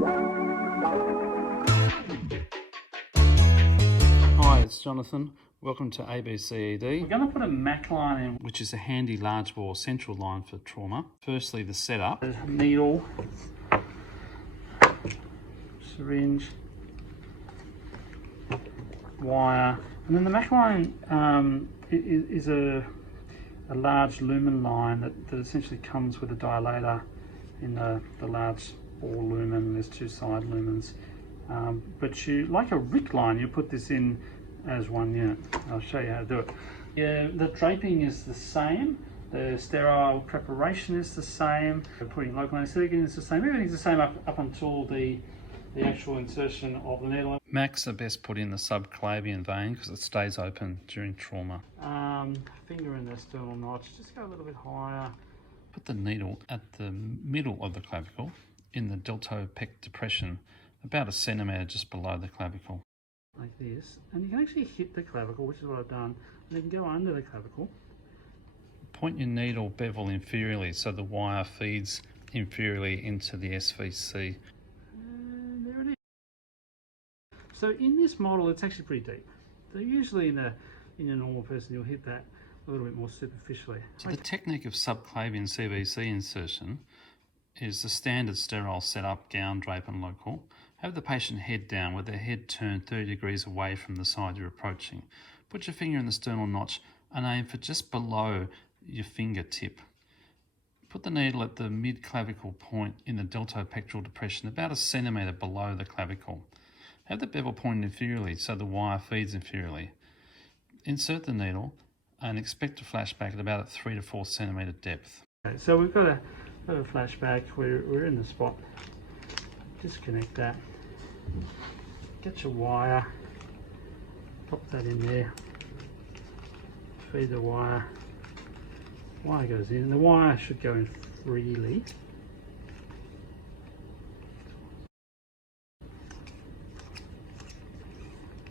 Hi, it's Jonathan. Welcome to ABCED. We're going to put a MAC line in, which is a handy large bore central line for trauma. Firstly, the setup. a needle, syringe, wire, and then the MAC line is a large lumen line that essentially comes with a dilator in the large bore lumen. There's two side lumens, but you, like a RIC line, you put this in as one unit. I'll show you how to do it. Yeah, the draping is the same. The sterile preparation is the same. Putting local anaesthetic in is the same. Everything's the same up until the actual insertion of the needle. MACs are best put in the subclavian vein because it stays open during trauma. Finger in the sternal notch. Just go a little bit higher. Put the needle at the middle of the clavicle in the deltopec depression, about a centimetre just below the clavicle. Like this, and you can actually hit the clavicle, which is what I've done, and you can go under the clavicle. Point your needle bevel inferiorly so the wire feeds inferiorly into the SVC. And there it is. So in this model, it's actually pretty deep. So usually in a normal person, you'll hit that a little bit more superficially. So the technique of subclavian CVC insertion is the standard sterile setup, gown, drape and local. Have the patient head down with their head turned 30 degrees away from the side you're approaching. Put your finger in the sternal notch and aim for just below your fingertip. Put the needle at the mid-clavicle point in the deltopectoral depression, about a centimetre below the clavicle. Have the bevel pointed inferiorly so the wire feeds inferiorly. Insert the needle and expect a flashback at about a 3 to 4 centimetre depth. Okay, so we've got a flashback. We're in the spot. Disconnect that. Get your wire. Pop that in there. Feed the wire. Wire goes in. And the wire should go in freely.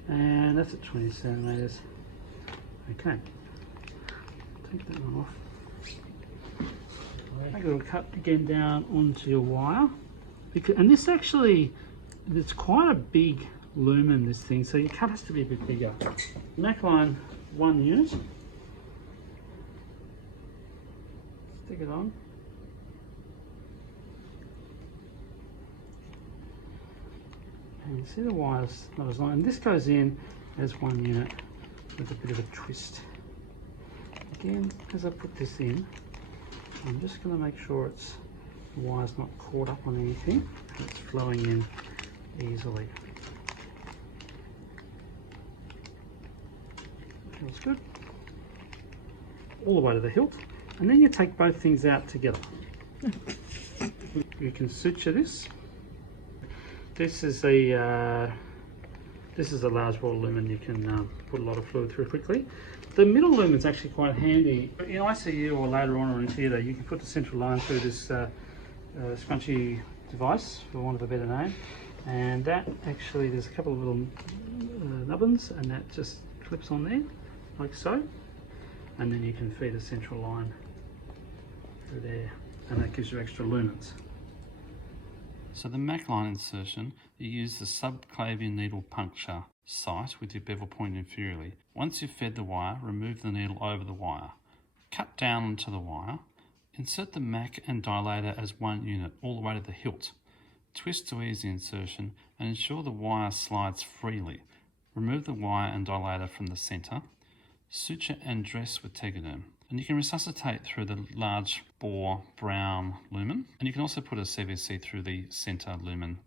And that's at 20 centimetres. Okay. Take that one off. Make a little cut again down onto your wire. And this actually, it's quite a big lumen, this thing, so your cut has to be a bit bigger. MAC line, 1 unit. Stick it on. And you see the wire's not as long. And this goes in as 1 unit with a bit of a twist. Again, as I put this in, I'm just going to make sure the wire's not caught up on anything, and it's flowing in easily. Feels good. All the way to the hilt, and then you take both things out together. You can suture this. This is a large bore lumen. You can put a lot of fluid through quickly. The middle lumen is actually quite handy. In ICU or later on or in theatre, you can put the central line through this scrunchy device, for want of a better name, and that actually, there's a couple of little nubbins, and that just clips on there, like so, and then you can feed a central line through there, and that gives you extra lumens. So the MAC line insertion, you use the subclavian needle puncture site with your bevel pointed inferiorly. Once you've fed the wire, remove the needle over the wire. Cut down onto the wire. Insert the MAC and dilator as 1 unit all the way to the hilt. Twist to ease the insertion and ensure the wire slides freely. Remove the wire and dilator from the centre. Suture and dress with tegaderm. And you can resuscitate through the large bore brown lumen. And you can also put a CVC through the centre lumen.